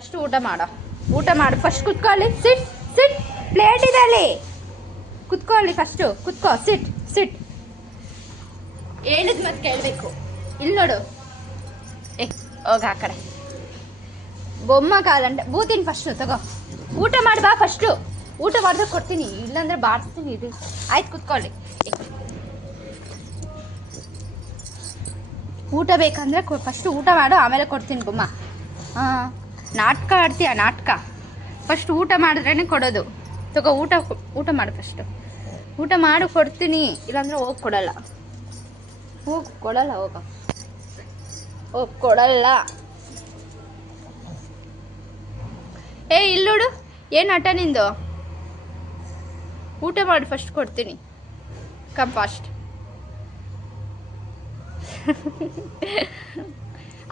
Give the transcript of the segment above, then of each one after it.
first ಊಟ ಮಾಡು first ಕುತ್ಕೊಳ್ಳಿ ಸಿಟ್ ಸಿಟ್ ಪ್ಲೇಟ್ ಇದೆ ಅಲ್ಲಿ ಕುತ್ಕೊಳ್ಳಿ ಫಸ್ಟು ಕುತ್ಕೋ ಸಿಟ್ ಸಿಟ್ ಹೇಳಿದ ಮತ್ತೆ ಕೇಳಬೇಕು ಇಲ್ಲಿ ನೋಡು ಹೋಗ ಆ ಕಡೆ ಬೊಮ್ಮ ಕಾಲಂಡ ಬೂತೀನಿ ಫಸ್ಟು ತಗೋ ಊಟ ಮಾಡಿ ಬಾ ಫಸ್ಟು ಊಟ ಮಾಡಿದ್ರೆ ಕೊಡ್ತೀನಿ ಇಲ್ಲಾಂದ್ರೆ ಬಾರಿಸ್ತೀನಿ ಇದು ಆಯ್ತು ಕುತ್ಕೊಳ್ಳಿ ಊಟ ಬೇಕಂದ್ರೆ ಫಸ್ಟು ಊಟ ಮಾಡು ಆಮೇಲೆ ಕೊಡ್ತೀನಿ ಬೊಮ್ಮ ಹಾಂ ನಾಟಕ ಆಡ್ತೀಯ ನಾಟಕ ಫಸ್ಟ್ ಊಟ ಮಾಡಿದ್ರೇ ಕೊಡೋದು ತಗೋ ಊಟ ಮಾಡು ಫಸ್ಟು ಊಟ ಮಾಡು ಕೊಡ್ತೀನಿ ಇಲ್ಲಾಂದ್ರೆ ಹೋಗಿ ಕೊಡಲ್ಲ ಹೋಗಿ ಕೊಡಲ್ಲ ಹೋಗಿ ಕೊಡಲ್ಲ ಇಲ್ಲೋಡು ಏನು ಆಟ ನಿಂದು ಊಟ ಮಾಡಿ ಫಸ್ಟ್ ಕೊಡ್ತೀನಿ ಕಮ್ ಫಾಸ್ಟ್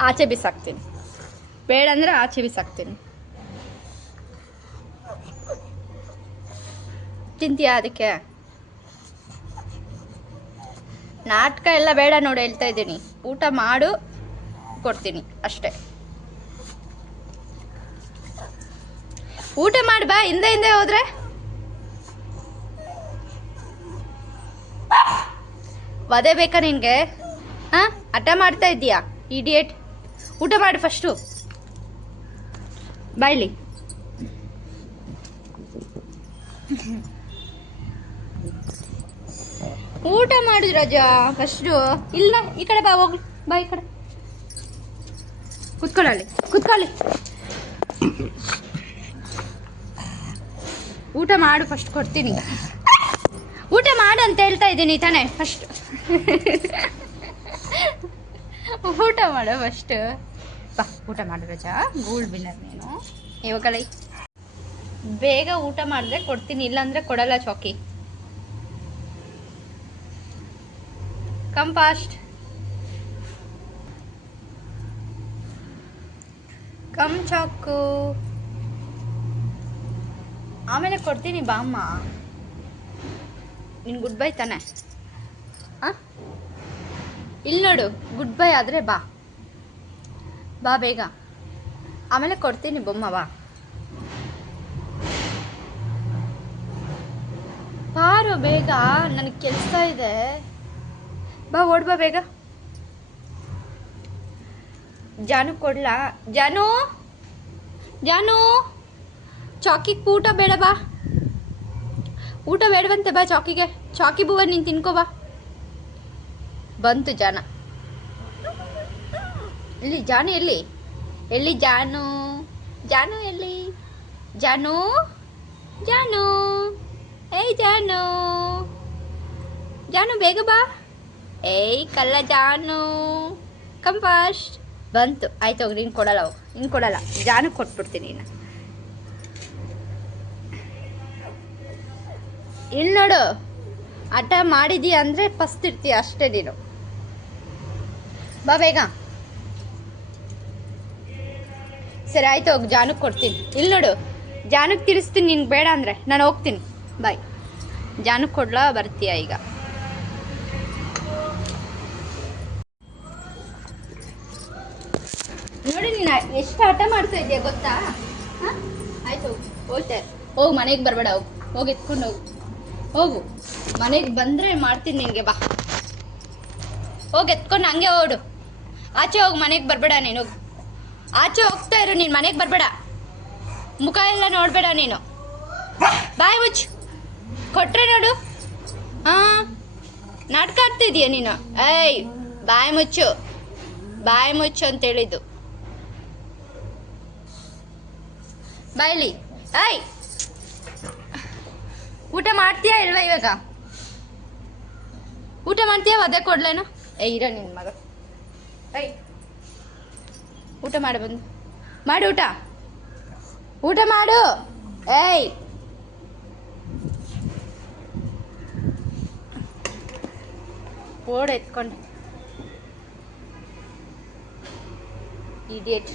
ಆಚೆ ಬಿಸಾಕ್ತೀನಿ ಬೇಡ ಅಂದರೆ ಆಚೆ ಬಿಸಾಕ್ತೀನಿ ತಿಂತೀಯಾ ಅದಕ್ಕೆ ನಾಟಕ ಎಲ್ಲ ಬೇಡ ನೋಡಿ ಹೇಳ್ತಾ ಇದ್ದೀನಿ ಊಟ ಮಾಡು ಕೊಡ್ತೀನಿ ಅಷ್ಟೇ ಊಟ ಮಾಡಿ ಬಾ ಹಿಂದೆ ಹೋದ್ರೆ ವದೆ ಬೇಕಾ ನಿನಗೆ ಹಾಂ ಹಠ ಮಾಡ್ತಾ ಇದ್ದೀಯಾ ಇಡಿಯೇಟ್ ಊಟ ಮಾಡಿ ಫಸ್ಟು ಬಾಯ್ಲಿ ಊಟ ಮಾಡಿದ್ರು ರಜಾ ಫಸ್ಟು ಇಲ್ಲ ಈ ಕಡೆ ಬಾ ಹೋಗ್ಲಿ ಬಾ ಈ ಕಡೆ ಕುತ್ಕೊಳ್ಳಿ ಊಟ ಮಾಡು ಫಸ್ಟ್ ಕೊಡ್ತೀನಿ ಊಟ ಮಾಡು ಅಂತ ಹೇಳ್ತಾ ಇದ್ದೀನಿ ತಾನೇ ಫಸ್ಟ್ ಊಟ ಮಾಡು ಫಸ್ಟ್ ಬಾ ಊಟ ಮಾಡು ರಜಾ ಗೋಲ್ಡ್ ವಿನ್ನರ್ ನೀನು ಇವಾಗಲೇ ಬೇಗ ಊಟ ಮಾಡಿದ್ರೆ ಕೊಡ್ತೀನಿ ಇಲ್ಲಾಂದ್ರೆ ಕೊಡಲ್ಲ ಚಾಕಿ ಕಮ್ ಫಾಸ್ಟ್ ಕಮ್ ಚಾಕು ಆಮೇಲೆ ಕೊಡ್ತೀನಿ ಬಾ ಅಮ್ಮ ನಿನ್ ಗುಡ್ ಬೈ ತಾನೆ ಇಲ್ಲಿ ನೋಡು ಗುಡ್ ಬೈ ಆದರೆ ಬಾ ಬೇಗ ಆಮೇಲೆ ಕೊಡ್ತೀನಿ ಬೊಮ್ಮ ಬಾರೋ ಬೇಗ ನನಗೆ ಕೆಲಸ ಇದೆ ಬಾ ಓಡ್ಬಾ ಬೇಗ ಜಾನು ಕೊಡ್ಲಾ ಜಾನು ಚಾಕಿಗೆ ಊಟ ಬೇಡ ಬಾ ಊಟ ಬೇಡವಂತೆ ಬಾ ಚಾಕಿ ಬೂವ ನೀನು ತಿನ್ಕೋ ಬಾ ಬಂತು ಜಾನ ಎಲ್ಲಿ ಜಾನು ಎಲ್ಲಿ ಜಾನು ಎಲ್ಲಿ ಜಾನು ಏಯ್ ಜಾನು ಬೇಗ ಬಾ ಏಯ್ ಕಲ್ಲ ಜಾನು ಕಮ್ ಫಾಸ್ಟ್ ಬಂತು ಆಯ್ತು ಹೋಗ್ರಿ ಇನ್ನು ಕೊಡಲ್ಲ ಜಾನು ಕೊಟ್ಬಿಡ್ತೀನಿ ಇನ್ನು ಇಲ್ಲಿ ನೋಡು ಹಠ ಮಾಡಿದೀಯ ಅಂದರೆ ಪಸ್ತಿರ್ತೀಯ ಅಷ್ಟೇ ನೀನು ಬಾ ಬೇಗ ಸರಿ ಆಯ್ತು ಹೋಗಿ ಜಾನಕ್ಕೆ ಕೊಡ್ತೀನಿ ಇಲ್ಲಿ ನೋಡು ಜಾನಕ್ಕೆ ತಿಳಿಸ್ತೀನಿ ನಿನ್ಗೆ ಬೇಡ ಅಂದರೆ ನಾನು ಹೋಗ್ತೀನಿ ಬಾಯ್ ಜಾನಕ್ಕೆ ಕೊಡ್ಲಾ ಬರ್ತೀಯ ಈಗ ನೋಡಿ ನೀನು ಎಷ್ಟು ಹಠ ಮಾಡ್ತಾ ಇದೆಯಾ ಗೊತ್ತಾ ಹಾಂ ಆಯ್ತು ಹೋಗು ಮನೆಗೆ ಬರಬೇಡ ಹೋಗಿ ಎತ್ಕೊಂಡು ಹೋಗು ಮನೆಗೆ ಬಂದರೆ ಮಾಡ್ತೀನಿ ನಿನಗೆ ಬಾ ಹೋಗಿ ಎತ್ಕೊಂಡು ಹಂಗೆ ಓಡು ಆಚೆ ಹೋಗಿ ಮನೆಗೆ ಬರಬೇಡ ನೀನು ಹೋಗು ಆಚೆ ಹೋಗ್ತಾ ಇರು ನೀನು ಮನೆಗೆ ಬರಬೇಡ ಮುಖ ಎಲ್ಲ ನೋಡಬೇಡ ನೀನು ಬಾಯ್ ಮುಚ್ಚು ಕೊಟ್ರೆ ನೋಡು ಹಾಂ ನಾಟಕ ಆಡ್ತಿದೀಯ ನೀನು ಏಯ್ ಬಾಯ್ ಮುಚ್ಚು ಅಂತ ಹೇಳಿದ್ದು ಬಾಯ್ಲಿ ಏಯ್ ಊಟ ಮಾಡ್ತೀಯಾ ಇಲ್ವಾ ಇವಾಗ ಊಟ ಮಾಡ್ತೀಯಾ ಅದೇ ಕೊಡ್ಲೇನು ಇರ ನಿನ್ನ ಮಗ ಊಟ ಮಾಡು ಬಂದು ಮಾಡು ಊಟ ಮಾಡು ಓಡ್ ಎತ್ಕೊಂಡು ಇಡಿಯಟ್